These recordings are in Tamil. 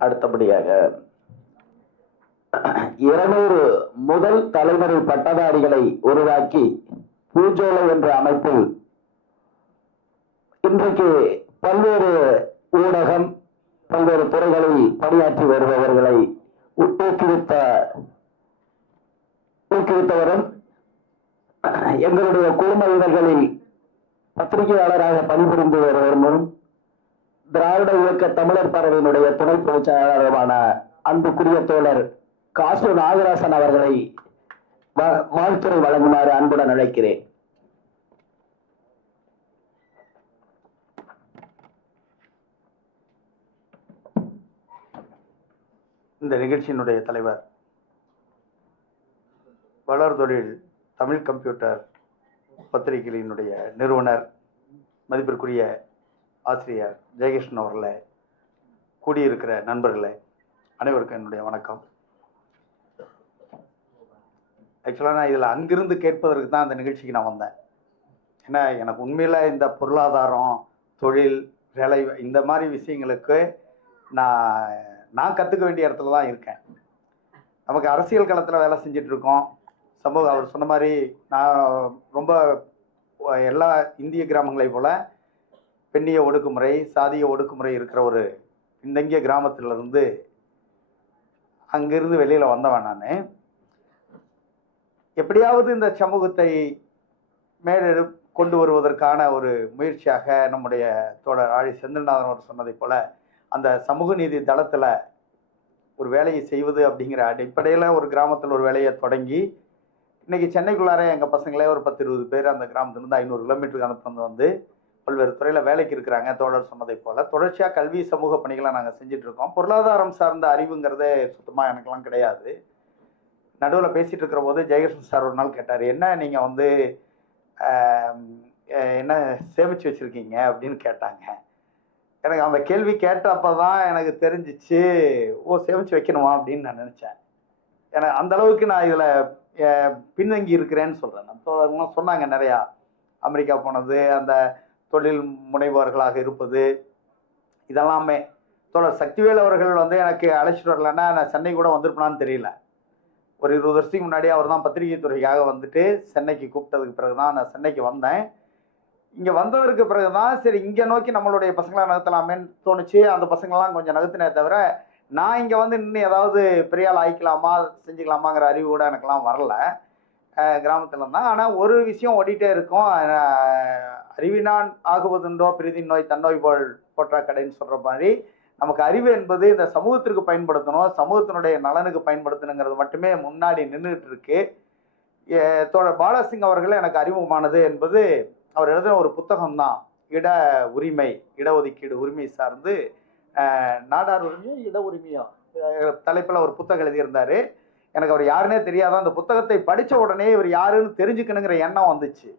அடுத்தபடியாக இருநூறு முதல் தலைமுறை பட்டதாரிகளை உருவாக்கி பூஜோலை என்ற அமைப்பில் இன்றைக்கு பல்வேறு ஊடகம் பல்வேறு துறைகளில் பணியாற்றி வருபவர்களை ஊக்குவித்த ஊக்குவித்தவரும் எங்களுடைய குழும இதழ்களில் பத்திரிகையாளராக பணிபுரிந்து வருவரும் திராவிட இயக்க தமிழர் பறவையினுடைய துணை பொதுச்செயலாளருமான அன்புக்குரிய தோழர் காசு நாகராசன் அவர்களை வ- வழங்குமாறு அன்புடன் அழைக்கிறேன். இந்த நிகழ்ச்சியினுடைய தலைவர் வளர் தொழில் தமிழ் கம்ப்யூட்டர் பத்திரிகைகளினுடைய நிறுவனர் மதிப்பிற்குரிய ஆசிரியர் ஜெயகிருஷ்ணன் அவர்களே கூடியிருக்கிற நண்பர்களே அனைவருக்கும் என்னுடைய வணக்கம். ஆக்சுவலாக நான் இதில் அங்கிருந்து கேட்பதற்கு தான் இந்த நிகழ்ச்சிக்கு நான் வந்தேன். ஏன்னா எனக்கு உண்மையில் இந்த பொருளாதாரம் தொழில் வேலை இந்த மாதிரி விஷயங்களுக்கு நான் நான் கற்றுக்க வேண்டிய இடத்துல தான் இருக்கேன். நமக்கு அரசியல் களத்தில் வேலை செஞ்சுட்டு இருக்கோம். சமூக அவர் சொன்ன மாதிரி நான் ரொம்ப எல்லா இந்திய கிராமங்களை போல் பெண்ணிய ஒடுக்குமுறை சாதிய ஒடுக்குமுறை இருக்கிற ஒரு பின்தங்கிய கிராமத்திலிருந்து அங்கிருந்து வெளியில் வந்தவன் நான். எப்படியாவது இந்த சமூகத்தை மேலெடு கொண்டு வருவதற்கான ஒரு முயற்சியாக நம்முடைய தோழர் ஆழி செந்தில்நாதன் அவர் சொன்னதைப் போல அந்த சமூக நீதி தளத்தில் ஒரு வேலையை செய்வது அப்படிங்கிற அடிப்படையில் ஒரு கிராமத்தில் ஒரு வேலையை தொடங்கி இன்னைக்கு சென்னைக்குள்ளார எங்கள் பசங்களே ஒரு பத்து இருபது பேர் அந்த கிராமத்துலேருந்து ஐநூறு கிலோமீட்டருக்கு அனுப்புறது வந்து பல்வேறு துறையில் வேலைக்கு இருக்கிறாங்க தோழர் சொன்னதைப் போல. தொடர்ச்சியாக கல்வி சமூக பணிகளை நாங்கள் செஞ்சுட்டு இருக்கோம். பொருளாதாரம் சார்ந்த அறிவுங்கிறதே சுத்தமாக எனக்கெல்லாம் கிடையாது. நடுவில் பேசிகிட்டு இருக்கிற போது ஜெயகிருஷ்ணன் சார் ஒரு நாள் கேட்டார் என்ன நீங்கள் வந்து என்ன சேமிச்சு வச்சுருக்கீங்க? அப்படின்னு கேட்டாங்க. எனக்கு அந்த கேள்வி கேட்டப்ப தான் எனக்கு தெரிஞ்சிச்சு ஓ சேமிச்சு வைக்கணுமா? அப்படின்னு நான் நினச்சேன். எனக்கு அந்த அளவுக்கு நான் இதில் பின்தங்கி இருக்கிறேன்னு சொல்கிறேன் நான் சொன்னாங்க நிறையா. அமெரிக்கா போனது அந்த தொழில் முனைவோர்களாக இருப்பது இதெல்லாமே. தோழர் சக்திவேல் அவர்கள் வந்து எனக்கு அழைச்சிட்டு வரலன்னா நான் சென்னை கூட வந்திருப்பேனான்னு தெரியல. ஒரு இருபது வருஷத்துக்கு முன்னாடி அவர் தான் பத்திரிகை துறைக்காக வந்துட்டு சென்னைக்கு கூப்பிட்டதுக்கு பிறகு தான் நான் சென்னைக்கு வந்தேன். இங்கே வந்ததற்கு பிறகு தான் சரி இங்கே நோக்கி நம்மளுடைய பசங்களை நகர்த்தலாமேன்னு தோணுச்சு. அந்த பசங்கள்லாம் கொஞ்சம் நகர்த்தினே தவிர நான் இங்கே வந்து இன்னும் ஏதாவது பெரிய ஆள் ஆயிக்கலாமா செஞ்சுக்கலாமாங்கிற அறிவு கூட எனக்கெல்லாம் வரல. கிராமத்தில் தான் ஆனால் ஒரு விஷயம் ஓடிட்டே இருக்கும். அறிவினான் ஆகுவதுண்டோ பிரிதின் நோய் தன்னோய் போல் போற்றா கடைன்னு சொல்கிற மாதிரி நமக்கு அறிவு என்பது இந்த சமூகத்திற்கு பயன்படுத்தணும் சமூகத்தினுடைய நலனுக்கு பயன்படுத்தணுங்கிறது மட்டுமே முன்னாடி நின்றுட்டு இருக்கு. தோழர் பாலாசிங் அவர்கள் எனக்கு அறிமுகமானது என்பது அவர் எழுதின ஒரு புத்தகம் தான் இட உரிமை இடஒதுக்கீடு உரிமை சார்ந்து நாடார் உரிமையோ இட உரிமையோ? தலைப்பில் ஒரு புத்தகம் எழுதியிருந்தாரு. எனக்கு அவர் யாருன்னே தெரியாதான் அந்த புத்தகத்தை படித்த உடனே இவர் யாருன்னு தெரிஞ்சுக்கணுங்கிற எண்ணம் வந்துச்சு.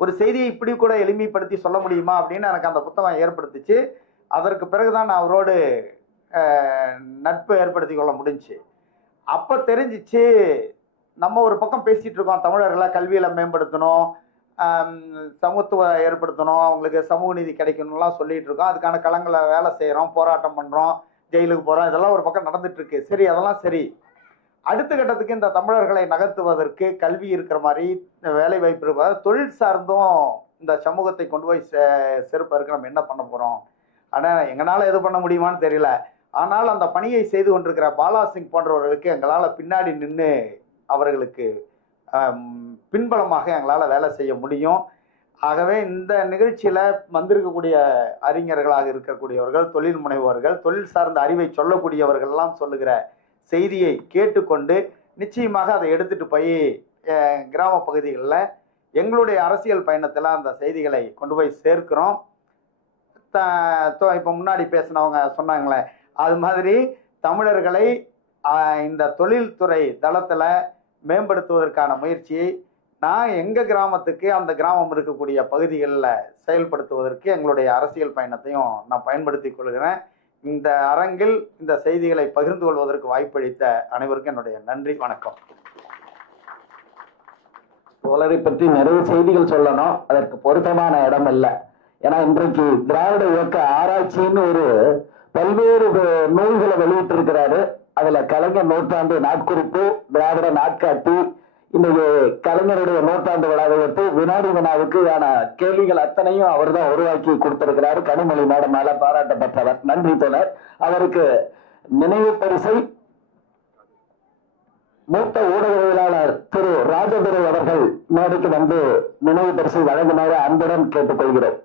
ஒரு செய்தியை இப்படி கூட எளிமைப்படுத்தி சொல்ல முடியுமா அப்படின்னு எனக்கு அந்த புத்தகம் ஏற்படுத்துச்சு. அதற்கு பிறகுதான் நான் அவரோடு நட்பு ஏற்படுத்தி கொள்ள முடிஞ்சுச்சு. அப்போ தெரிஞ்சிச்சு நம்ம ஒரு பக்கம் பேசிகிட்டு இருக்கோம் தமிழர்களை கல்வியில் மேம்படுத்தணும் சமத்துவ ஏற்படுத்தணும் அவங்களுக்கு சமூக நீதி கிடைக்கணும்லாம் சொல்லிட்டு இருக்கோம். அதுக்கான களங்களை வேலை செய்கிறோம் போராட்டம் பண்ணுறோம் ஜெயிலுக்கு போகிறோம் இதெல்லாம் ஒரு பக்கம் நடந்துட்டு இருக்கு. சரி அதெல்லாம் சரி. அடுத்த கட்டத்துக்கு இந்த தமிழர்களை நகர்த்துவதற்கு கல்வி இருக்கிற மாதிரி வேலை வாய்ப்பு இருப்பது தொழில் சார்ந்தும் இந்த சமூகத்தை கொண்டு போய் சே சேர்ப்பதற்கு நம்ம என்ன பண்ண போகிறோம் ஆனால் எங்களால் எது பண்ண முடியுமான்னு தெரியல. ஆனால் அந்த பணியை செய்து கொண்டிருக்கிற பாலாசிங் போன்றவர்களுக்கு எங்களால் பின்னாடி நின்று அவர்களுக்கு பின்பலமாக எங்களால் வேலை செய்ய முடியும். ஆகவே இந்த நிகழ்ச்சியில் வந்திருக்கக்கூடிய அறிஞர்களாக இருக்கக்கூடியவர்கள் தொழில் முனைவோர்கள் தொழில் சார்ந்த அறிவை சொல்லக்கூடியவர்கள்லாம் சொல்லுகிற செய்தியை கேட்டுக்கொண்டு நிச்சயமாக அதை எடுத்துட்டு போய் கிராம பகுதிகளில் எங்களுடைய அரசியல் பயணத்தில் அந்த செய்திகளை கொண்டு போய் சேர்க்கிறோம். இப்போ முன்னாடி பேசினவங்க சொன்னாங்களே அது மாதிரி தமிழர்களை இந்த தொழில்துறை தளத்தில் மேம்படுத்துவதற்கான முயற்சியை நான் எங்கள் கிராமத்துக்கு அந்த கிராமம் இருக்கக்கூடிய பகுதிகளில் செயல்படுத்துவதற்கு எங்களுடைய அரசியல் பயணத்தையும் நான் பயன்படுத்தி கொள்கிறேன். இந்த அரங்கில் இந்த செய்திகளை பகிர்ந்து கொள்வதற்கு வாய்ப்பளித்த அனைவருக்கும் என்னுடைய நன்றி வணக்கம். சோழரை பற்றி நிறைய செய்திகள் சொல்லணும். அதற்கு பொருத்தமான இடம் இல்லை. ஏன்னா இன்றைக்கு திராவிட இயக்க ஆராய்ச்சின்னு ஒரு பல்வேறு நூல்களை வெளியிட்டிருக்கிறாரு. அதுல கலைஞர் நூற்றாண்டு நாட்குறிப்பு திராவிட நாட்காட்டி இன்னைக்கு கலைஞருடைய நூற்றாண்டு விழாவை எடுத்து வினாடி வினாவுக்கு ஆன கேள்விகள் அத்தனையும் அவர் தான் உருவாக்கி கொடுத்திருக்கிறாரு. கனிமொழி மேடமால பாராட்டப்பட்டவர். நன்றி தோழர். அவருக்கு நினைவு பரிசை மூத்த ஊடகவியலாளர் திரு ராஜதுரை அவர்கள் மேடைக்கு வந்து நினைவு பரிசை வழங்குமாறு அன்புடன் கேட்டுக்கொள்கிறோம்.